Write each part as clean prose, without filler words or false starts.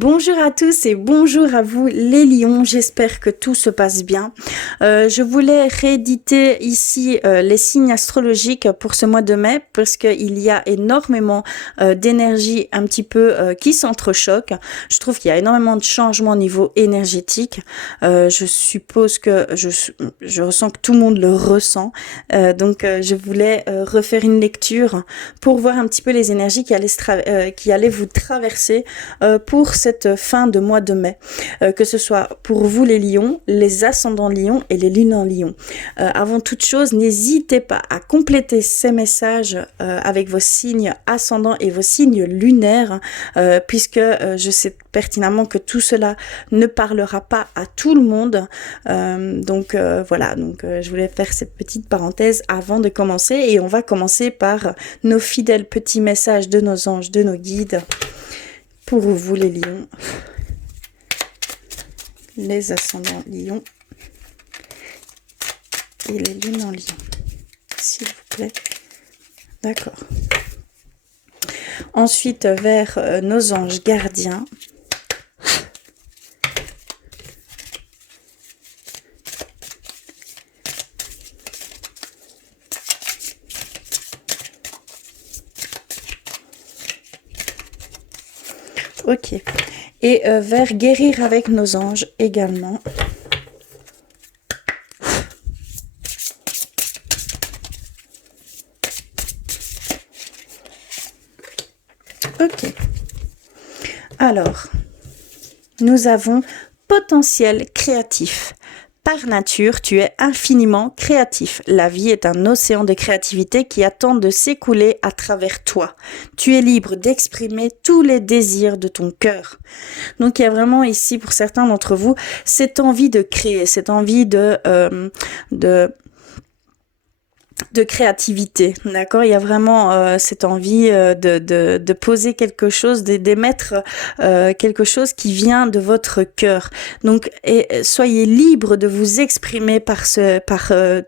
Bonjour à tous et bonjour à vous les lions, j'espère que tout se passe bien. Je voulais rééditer ici les signes astrologiques pour ce mois de mai parce qu'il y a énormément d'énergie un petit peu qui s'entrechoquent. Je trouve qu'il y a énormément de changements au niveau énergétique. Je suppose que je ressens que tout le monde le ressent. Donc je voulais refaire une lecture pour voir un petit peu les énergies qui allaient vous traverser pour cette fin de mois de mai, que ce soit pour vous les lions, les ascendants lions et les lunes en lion. Avant toute chose, n'hésitez pas à compléter ces messages avec vos signes ascendants et vos signes lunaires, puisque je sais pertinemment que tout cela ne parlera pas à tout le monde. Voilà, je voulais faire cette petite parenthèse avant de commencer et on va commencer par nos fidèles petits messages de nos anges, de nos guides. Pour vous les lions, les ascendants lions et les lunes en lion, s'il vous plaît. D'accord. Ensuite, vers nos anges gardiens. Ok. Et vers guérir avec nos anges également. Ok. Alors, nous avons potentiel créatif. Par nature, tu es infiniment créatif. La vie est un océan de créativité qui attend de s'écouler à travers toi. Tu es libre d'exprimer tous les désirs de ton cœur. Donc il y a vraiment ici, pour certains d'entre vous, cette envie de créer, cette envie de créativité, d'accord. Il y a vraiment cette envie de poser quelque chose, d'émettre quelque chose qui vient de votre cœur. Donc, soyez libre de vous exprimer par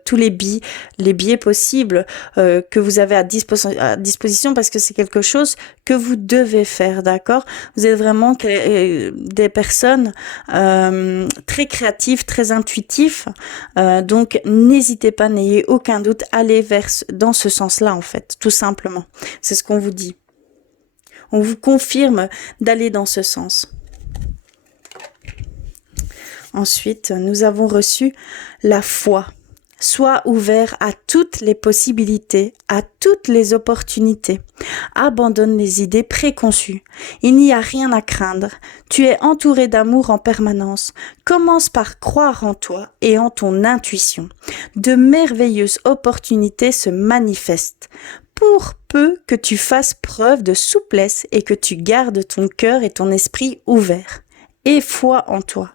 tous les biais possibles que vous avez à disposition, parce que c'est quelque chose que vous devez faire, d'accord. Vous êtes vraiment des personnes très créatives, très intuitifs, donc n'hésitez pas, n'ayez aucun doute, allez dans ce sens-là, en fait, tout simplement. C'est ce qu'on vous dit. On vous confirme d'aller dans ce sens. Ensuite, nous avons reçu la foi. Sois ouvert à toutes les possibilités, à toutes les opportunités. Abandonne les idées préconçues. Il n'y a rien à craindre. Tu es entouré d'amour en permanence. Commence par croire en toi et en ton intuition. De merveilleuses opportunités se manifestent. Pour peu que tu fasses preuve de souplesse et que tu gardes ton cœur et ton esprit ouverts. Aie foi en toi.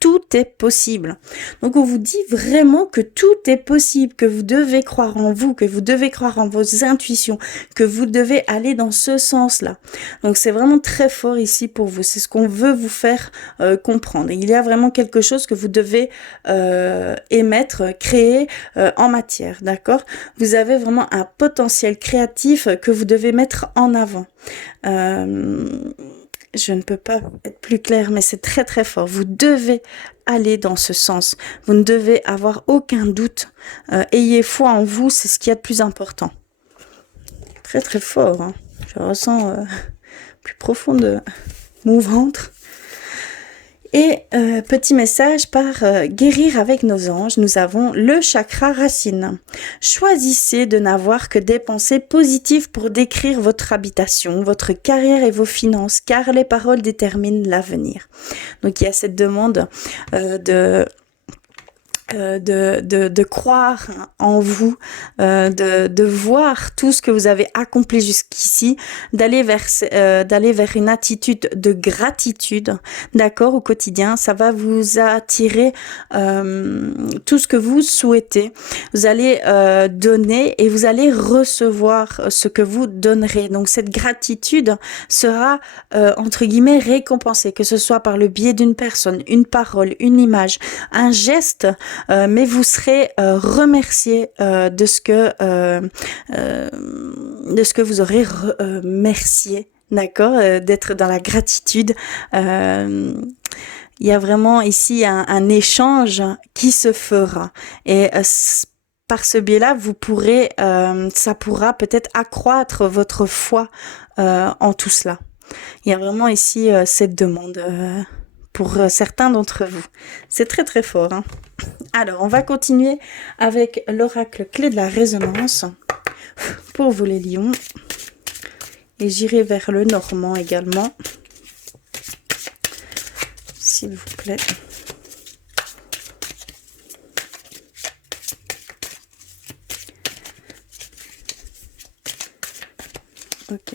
Tout est possible. Donc, on vous dit vraiment que tout est possible, que vous devez croire en vous, que vous devez croire en vos intuitions, que vous devez aller dans ce sens-là. Donc, c'est vraiment très fort ici pour vous. C'est ce qu'on veut vous faire comprendre. Il y a vraiment quelque chose que vous devez émettre, créer en matière, d'accord? Vous avez vraiment un potentiel créatif que vous devez mettre en avant. Je ne peux pas être plus claire, mais c'est très très fort. Vous devez aller dans ce sens. Vous ne devez avoir aucun doute. Ayez foi en vous, c'est ce qu'il y a de plus important. Très très fort. Hein. Je ressens plus profond de mon ventre. Et petit message par guérir avec nos anges, nous avons le chakra racine. Choisissez de n'avoir que des pensées positives pour décrire votre habitation, votre carrière et vos finances, car les paroles déterminent l'avenir. Donc il y a cette demande de croire en vous, de voir tout ce que vous avez accompli jusqu'ici, d'aller vers une attitude de gratitude, d'accord, au quotidien. Ça va vous attirer tout ce que vous souhaitez. Vous allez donner et vous allez recevoir ce que vous donnerez. Donc cette gratitude sera entre guillemets récompensée, que ce soit par le biais d'une personne, une parole, une image, un geste. Mais vous serez remercié de ce que vous aurez remercié d'accord, d'être dans la gratitude. Il y a vraiment ici un échange qui se fera. Et par ce biais-là, vous pourrez, ça pourra peut-être accroître votre foi en tout cela. Il y a vraiment ici cette demande pour certains d'entre vous. C'est très très fort. Hein. Alors, on va continuer avec l'oracle clé de la résonance pour vous les lions. Et j'irai vers le normand également. S'il vous plaît. Ok.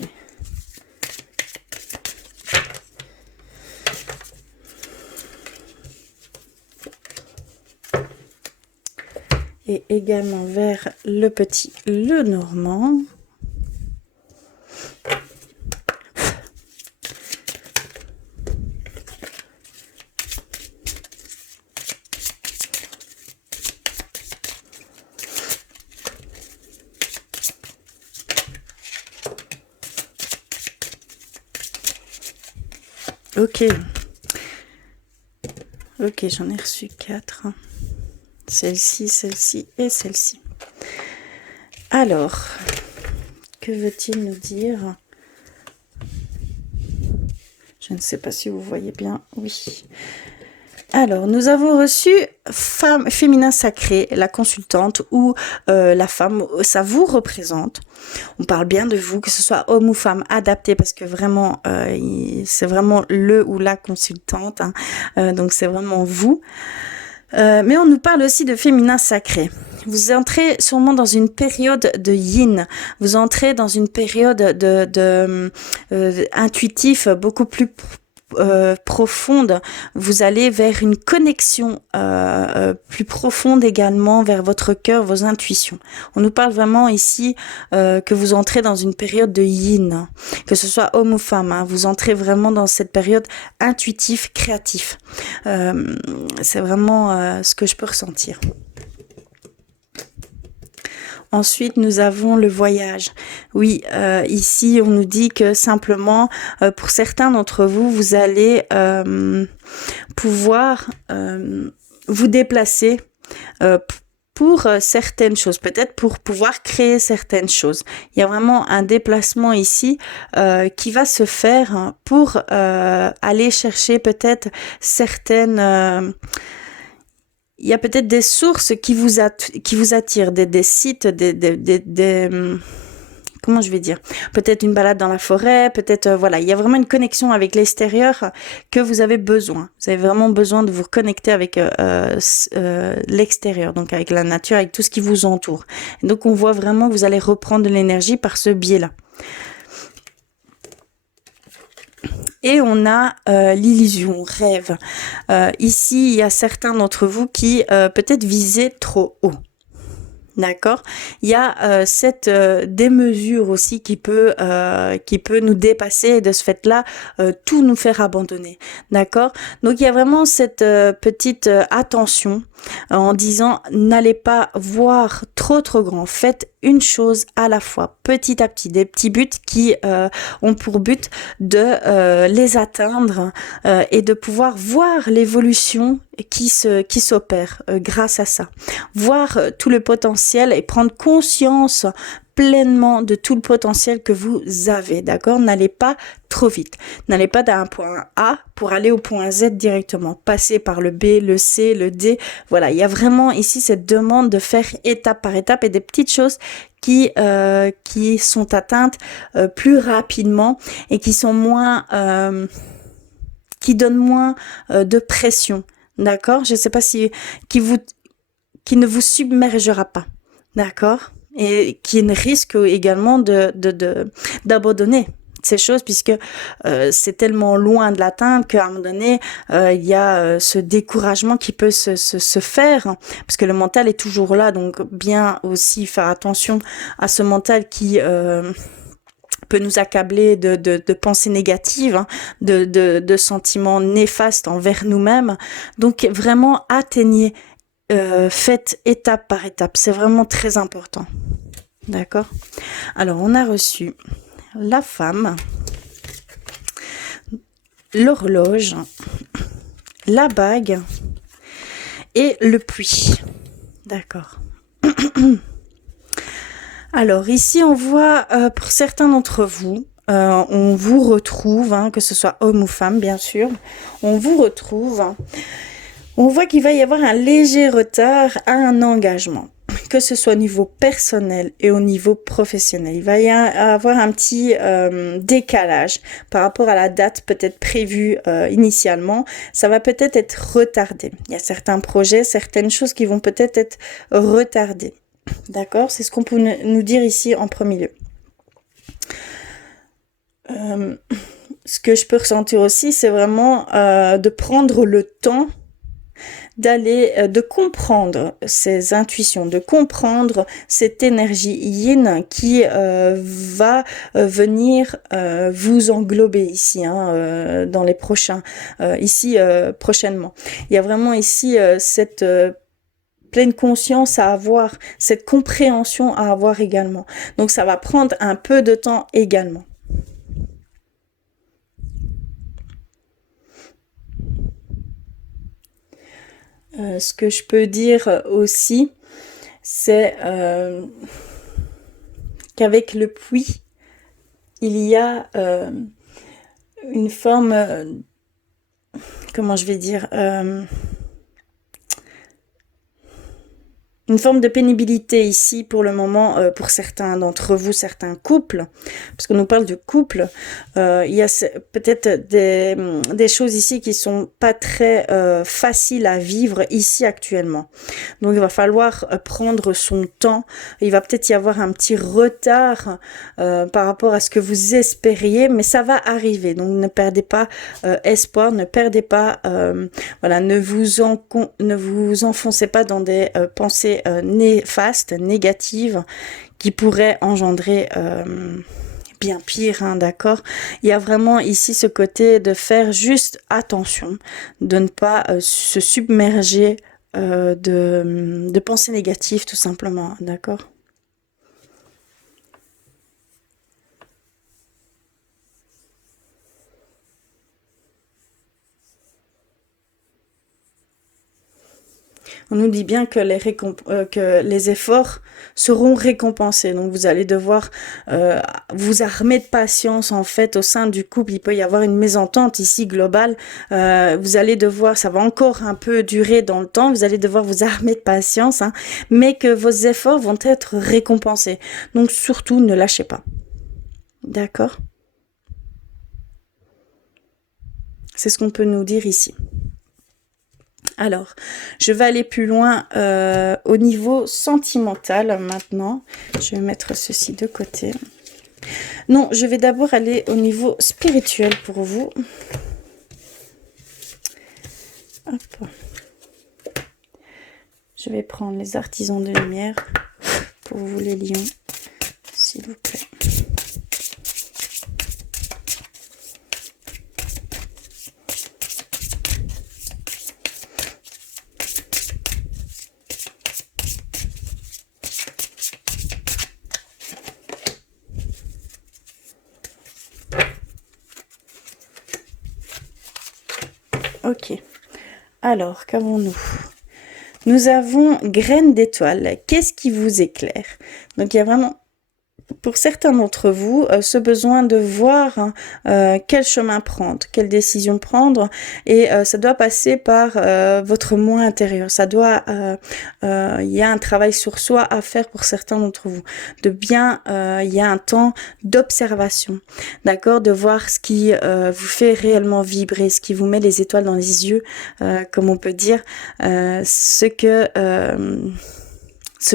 Et également vers le petit le normand. Ok. Ok, j'en ai reçu 4. Celle-ci, celle-ci et celle-ci. Alors, que veut-il nous dire? Je ne sais pas si vous voyez bien. Oui. Alors, nous avons reçu femme féminin sacré, la consultante ou la femme, ça vous représente. On parle bien de vous, que ce soit homme ou femme, adapté parce que vraiment, c'est vraiment le ou la consultante. Hein. Donc, c'est vraiment vous. Mais on nous parle aussi de féminin sacré. Vous entrez sûrement dans une période de yin. Vous entrez dans une période de intuitif beaucoup plus profonde. Vous allez vers une connexion plus profonde également vers votre cœur, vos intuitions. On nous parle vraiment ici que vous entrez dans une période de yin, que ce soit homme ou femme. Hein, vous entrez vraiment dans cette période intuitif, créatif. C'est vraiment ce que je peux ressentir. Ensuite, nous avons le voyage. Oui, ici, on nous dit que simplement, pour certains d'entre vous, vous allez pouvoir vous déplacer pour certaines choses, peut-être pour pouvoir créer certaines choses. Il y a vraiment un déplacement ici qui va se faire pour aller chercher peut-être certaines... il y a peut-être des sources qui vous attirent, des sites, comment je vais dire, peut-être une balade dans la forêt, peut-être, voilà, il y a vraiment une connexion avec l'extérieur que vous avez besoin. Vous avez vraiment besoin de vous reconnecter avec l'extérieur, donc avec la nature, avec tout ce qui vous entoure. Et donc, on voit vraiment que vous allez reprendre de l'énergie par ce biais-là. Et on a l'illusion, rêve. Ici, il y a certains d'entre vous qui peut-être visaient trop haut. D'accord. Il y a cette démesure aussi qui peut nous dépasser et de ce fait-là tout nous faire abandonner. D'accord. Donc il y a vraiment cette petite attention en disant n'allez pas voir trop grand. Faites une chose à la fois, petit à petit, des petits buts qui ont pour but de les atteindre et de pouvoir voir l'évolution qui s'opère grâce à ça. Voir tout le potentiel et prendre conscience pleinement de tout le potentiel que vous avez, d'accord? N'allez pas trop vite. N'allez pas d'un point A pour aller au point Z directement. Passez par le B, le C, le D. Voilà, il y a vraiment ici cette demande de faire étape par étape et des petites choses qui sont atteintes plus rapidement et qui sont moins... qui donnent moins de pression. D'accord? Je ne sais pas si... qui ne vous submergera pas. D'accord? Et qui risque également d'abandonner ces choses puisque c'est tellement loin de l'atteindre qu'à un moment donné il y a ce découragement qui peut se faire parce que le mental est toujours là, donc bien aussi faire attention à ce mental qui peut nous accabler de pensées négatives, hein, de sentiments néfastes envers nous-mêmes. Donc vraiment atteignez, faites étape par étape, c'est vraiment très important. D'accord? Alors on a reçu la femme l'horloge, la bague et le puits. D'accord. Alors ici, on voit pour certains d'entre vous, on vous retrouve, hein, que ce soit homme ou femme, bien sûr, on vous retrouve. On voit qu'il va y avoir un léger retard à un engagement, que ce soit au niveau personnel et au niveau professionnel. Il va y avoir un petit décalage par rapport à la date peut-être prévue initialement. Ça va peut-être être retardé. Il y a certains projets, certaines choses qui vont peut-être être retardées. D'accord? C'est ce qu'on peut nous dire ici en premier lieu. Ce que je peux ressentir aussi, c'est vraiment de prendre le temps de comprendre ces intuitions, de comprendre cette énergie yin qui va venir vous englober ici, hein, dans les prochains, prochainement. Il y a vraiment ici cette pleine conscience à avoir, cette compréhension à avoir également. Donc ça va prendre un peu de temps également. Ce que je peux dire aussi, c'est qu'avec le puits, il y a une forme, comment je vais dire, une forme de pénibilité ici pour le moment, pour certains d'entre vous, certains couples, parce qu'on nous parle de couple. Il y a peut-être des choses ici qui sont pas très faciles à vivre ici actuellement. Donc il va falloir prendre son temps. Il va peut-être y avoir un petit retard par rapport à ce que vous espériez, mais ça va arriver. Donc ne perdez pas espoir, ne perdez pas, voilà, ne vous enfoncez pas dans des pensées néfastes, négatives, qui pourraient engendrer bien pire, hein, d'accord? Il y a vraiment ici ce côté de faire juste attention, de ne pas se submerger de pensées négatives, tout simplement, d'accord? On nous dit bien que que les efforts seront récompensés. Donc vous allez devoir vous armer de patience en fait au sein du couple. Il peut y avoir une mésentente ici globale. Vous allez devoir, ça va encore un peu durer dans le temps. Vous allez devoir vous armer de patience, hein, mais que vos efforts vont être récompensés. Donc surtout ne lâchez pas. D'accord? C'est ce qu'on peut nous dire ici. Alors, je vais aller plus loin au niveau sentimental maintenant. Je vais mettre ceci de côté. Non, je vais d'abord aller au niveau spirituel pour vous. Hop. Je vais prendre les artisans de lumière pour vous les lions, s'il vous plaît. Ok. Alors, qu'avons-nous? Nous avons graines d'étoiles. Qu'est-ce qui vous éclaire? Donc, il y a vraiment, pour certains d'entre vous, ce besoin de voir quel chemin prendre, quelle décision prendre, et ça doit passer par votre moi intérieur. Ça doit, il y a un travail sur soi à faire pour certains d'entre vous. Il y a un temps d'observation, d'accord, de voir ce qui vous fait réellement vibrer, ce qui vous met les étoiles dans les yeux, comme on peut dire, ce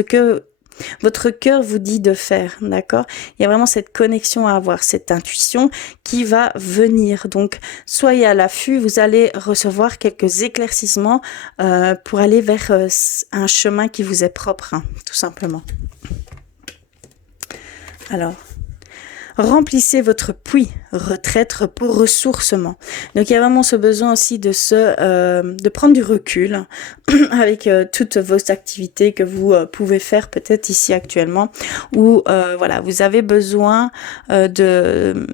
que votre cœur vous dit de faire, d'accord? Il y a vraiment cette connexion à avoir, cette intuition qui va venir. Donc, soyez à l'affût, vous allez recevoir quelques éclaircissements pour aller vers un chemin qui vous est propre, hein, tout simplement. Alors, remplissez votre puits, retraite, repos, ressourcement. Donc il y a vraiment ce besoin aussi de prendre du recul avec toutes vos activités que vous pouvez faire peut-être ici actuellement, où voilà, vous avez besoin de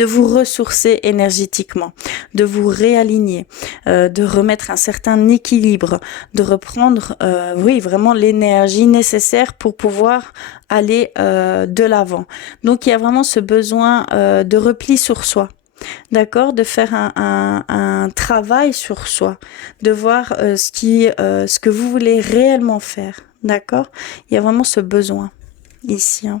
de vous ressourcer énergétiquement, de vous réaligner, de remettre un certain équilibre, de reprendre, oui, vraiment l'énergie nécessaire pour pouvoir aller de l'avant. Donc, il y a vraiment ce besoin de repli sur soi. D'accord, de faire un travail sur soi, de voir ce que vous voulez réellement faire. D'accord, il y a vraiment ce besoin ici. Hein.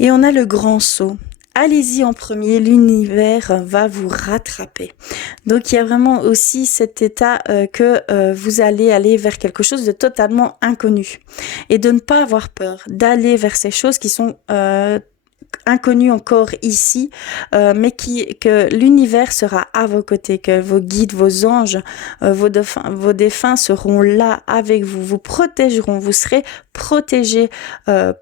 Et on a le grand saut. Allez-y en premier, l'univers va vous rattraper. Donc il y a vraiment aussi cet état que vous allez aller vers quelque chose de totalement inconnu. Et de ne pas avoir peur, d'aller vers ces choses qui sont inconnu encore ici, mais que l'univers sera à vos côtés, que vos guides, vos anges, vos défunts seront là avec vous, vous protégeront, vous serez protégés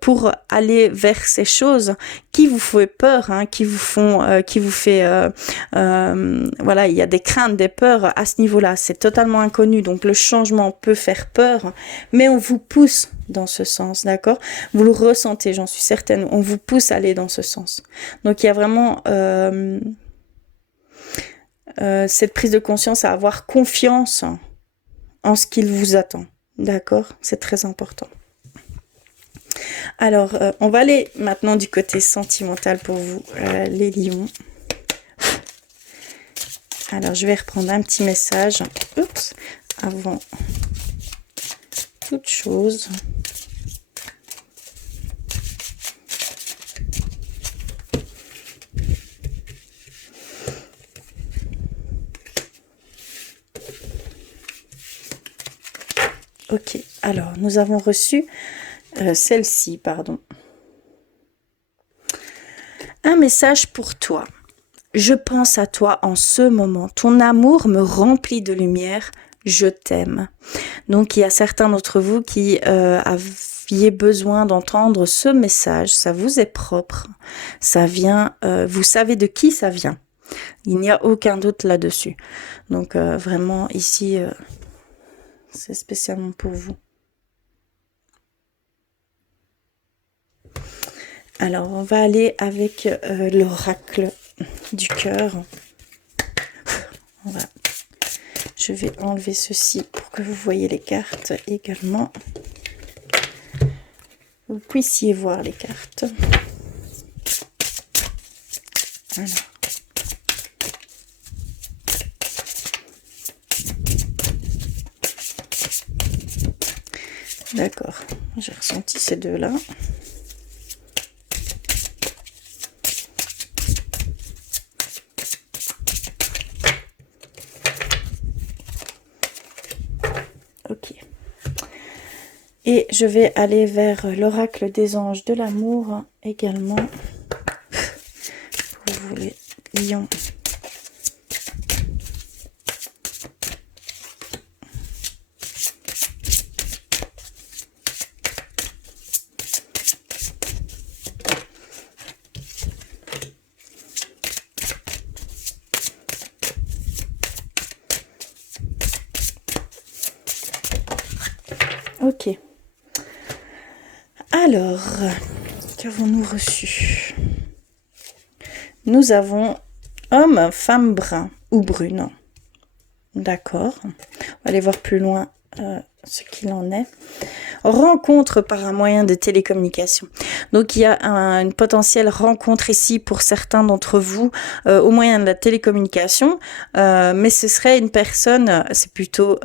pour aller vers ces choses qui vous font peur, hein, qui vous fait, voilà, il y a des craintes, des peurs à ce niveau-là, c'est totalement inconnu, donc le changement peut faire peur, mais on vous pousse dans ce sens, d'accord? Vous le ressentez, j'en suis certaine, on vous pousse à aller dans ce sens. Donc il y a vraiment cette prise de conscience à avoir confiance en ce qu'il vous attend, d'accord? C'est très important. Alors, on va aller maintenant du côté sentimental pour vous, les lions. Alors, je vais reprendre un petit message. Oups, avant toute chose. Ok, alors, nous avons reçu celle-ci, pardon. Un message pour toi. Je pense à toi en ce moment. Ton amour me remplit de lumière. Je t'aime. Donc, il y a certains d'entre vous qui aviez besoin d'entendre ce message. Ça vous est propre. Ça vient, vous savez de qui ça vient. Il n'y a aucun doute là-dessus. Donc, vraiment, ici, c'est spécialement pour vous. Alors, on va aller avec l'oracle du cœur. Je vais enlever ceci pour que vous voyez les cartes également. Vous puissiez voir les cartes. Voilà. D'accord, j'ai ressenti ces deux-là. Ok. Et je vais aller vers l'oracle des anges de l'amour également. Pour vous les lions. Ok. Alors, qu'avons-nous reçu? Nous avons homme, femme, brun ou brune. D'accord. On va aller voir plus loin ce qu'il en est. Rencontre par un moyen de télécommunication. Donc il y a une potentielle rencontre ici pour certains d'entre vous au moyen de la télécommunication, mais ce serait une personne, c'est plutôt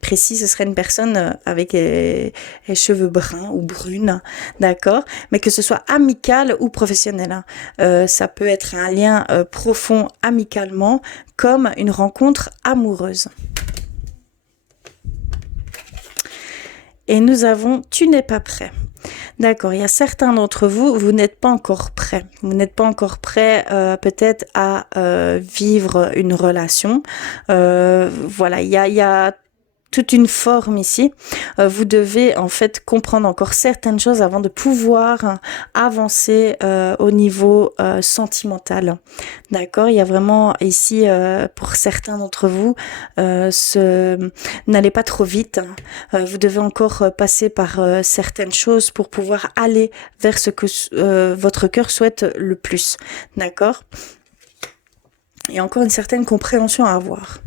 précis, ce serait une personne avec les cheveux bruns ou brunes, d'accord, mais que ce soit amical ou professionnel. Hein. Ça peut être un lien profond amicalement comme une rencontre amoureuse. Et nous avons « Tu n'es pas prêt ». D'accord, il y a certains d'entre vous, vous n'êtes pas encore prêts. Vous n'êtes pas encore prêts peut-être à vivre une relation. Voilà, il y a toute une forme ici. Vous devez en fait comprendre encore certaines choses avant de pouvoir avancer au niveau sentimental. D'accord? Il y a vraiment ici, pour certains d'entre vous, n'allez pas trop vite. Vous devez encore passer par certaines choses pour pouvoir aller vers ce que votre cœur souhaite le plus. D'accord? Il y a encore une certaine compréhension à avoir.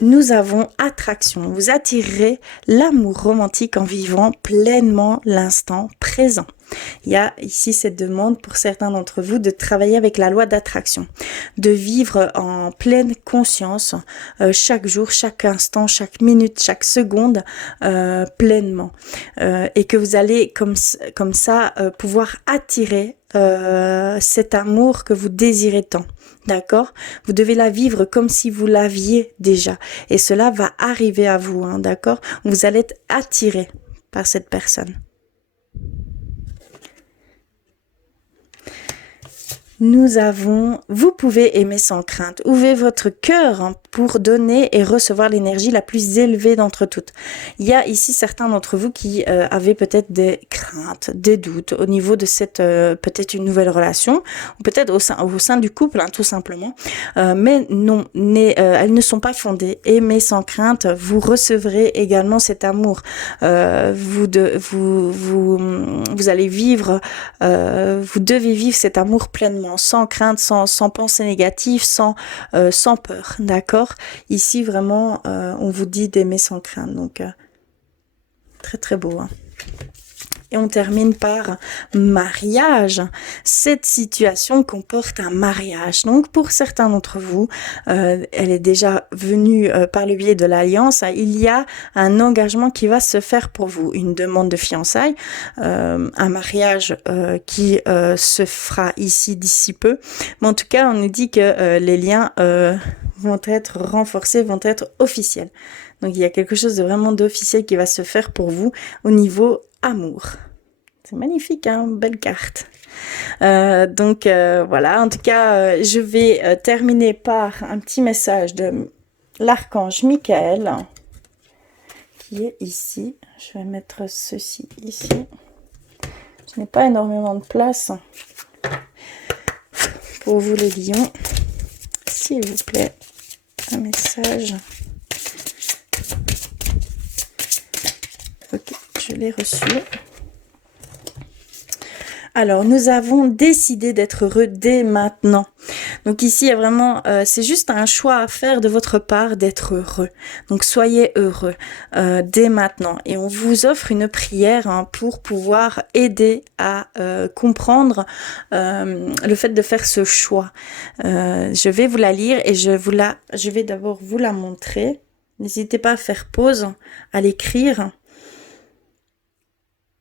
Nous avons attraction. Vous attirerez l'amour romantique en vivant pleinement l'instant présent. Il y a ici cette demande pour certains d'entre vous de travailler avec la loi d'attraction, de vivre en pleine conscience chaque jour, chaque instant, chaque minute, chaque seconde pleinement. Et que vous allez comme ça pouvoir attirer cet amour que vous désirez tant. D'accord? Vous devez la vivre comme si vous l'aviez déjà. Et cela va arriver à vous, hein, d'accord? Vous allez être attiré par cette personne. Vous pouvez aimer sans crainte. Ouvrez votre cœur pour donner et recevoir l'énergie la plus élevée d'entre toutes. Il y a ici certains d'entre vous qui avaient peut-être des craintes, des doutes au niveau de cette peut-être une nouvelle relation, ou peut-être au sein du couple, hein, tout simplement. Mais non, elles ne sont pas fondées. Aimez sans crainte, vous recevrez également cet amour. Vous allez vivre, vous devez vivre cet amour pleinement, sans crainte, sans pensée négative, sans peur, d'accord? Ici, vraiment, on vous dit d'aimer sans crainte, donc très très beau, hein. Et on termine par mariage. Cette situation comporte un mariage. Donc, pour certains d'entre vous, elle est déjà venue par le biais de l'alliance. Il y a un engagement qui va se faire pour vous. Une demande de fiançailles, un mariage qui se fera ici d'ici peu. Mais en tout cas, on nous dit que les liens vont être renforcés, vont être officiels. Donc, il y a quelque chose de vraiment d'officiel qui va se faire pour vous au niveau amour. C'est magnifique, hein, belle carte. Donc, voilà. En tout cas, je vais terminer par un petit message de l'archange Michael qui est ici. Je vais mettre ceci ici. Je n'ai pas énormément de place pour vous les lions. S'il vous plaît, un message. Ok, je l'ai reçu. Alors, nous avons décidé d'être heureux dès maintenant. Donc ici, il y a vraiment, c'est juste un choix à faire de votre part d'être heureux. Donc soyez heureux dès maintenant. Et on vous offre une prière, hein, pour pouvoir aider à comprendre le fait de faire ce choix. Je vais vous la lire et je vais d'abord vous la montrer. N'hésitez pas à faire pause, à l'écrire.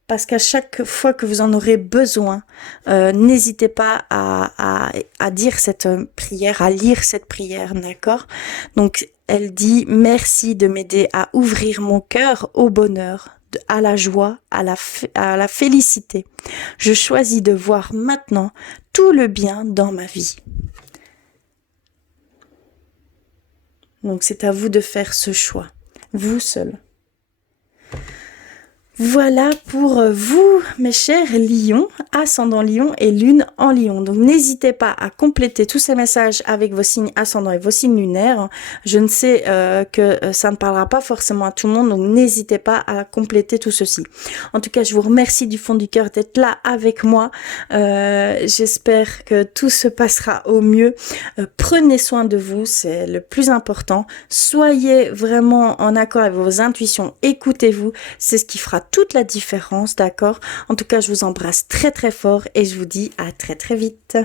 Parce qu'à chaque fois que vous en aurez besoin, n'hésitez pas à dire cette prière, à lire cette prière, d'accord? Donc, elle dit « Merci de m'aider à ouvrir mon cœur au bonheur, à la joie, à la félicité. Je choisis de voir maintenant tout le bien dans ma vie. » Donc, c'est à vous de faire ce choix, vous seul. Voilà pour vous, mes chers lions, ascendant lion et lune en lion. Donc, n'hésitez pas à compléter tous ces messages avec vos signes ascendants et vos signes lunaires. Je ne sais que ça ne parlera pas forcément à tout le monde, donc n'hésitez pas à compléter tout ceci. En tout cas, je vous remercie du fond du cœur d'être là avec moi. J'espère que tout se passera au mieux. Prenez soin de vous, c'est le plus important. Soyez vraiment en accord avec vos intuitions, écoutez-vous, c'est ce qui fera toute la différence, d'accord? En tout cas, je vous embrasse très très fort et je vous dis à très très vite.